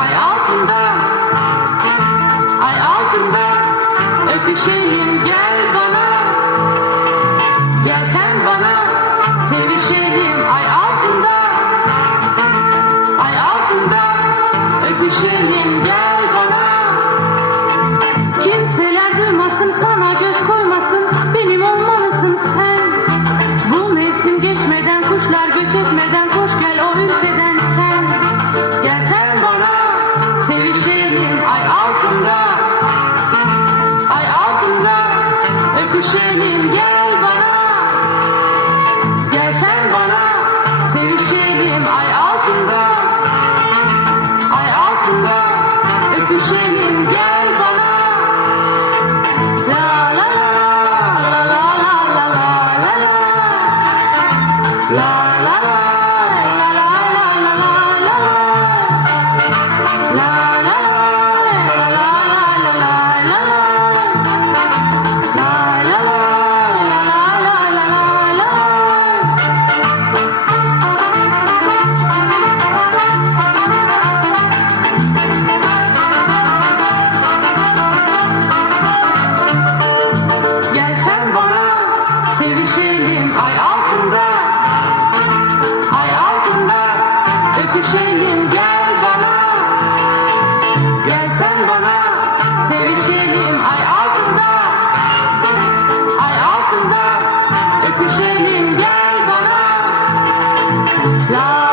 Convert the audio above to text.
ay altında. Ay altında. Öpüşelim gel bana. Gel sen bana. Sevişelim. Ay altında. Ay altında. Öpüşelim gel bana. Kimseler duymasın sana göz koymasın. Benim olmalısın sen. Bu mevsim geçmeden kuşlar göç etmeden koş gel o ülkede öpüşelim gel bana. Gel bana sevişelim. Ay altında Ay altında öpüşelim gel öpüşelim ay altında. Ay altında. Öpüşelim gel bana. Gel sen bana. Sevişelim ay altında. Ay altında. Öpüşelim gel bana. La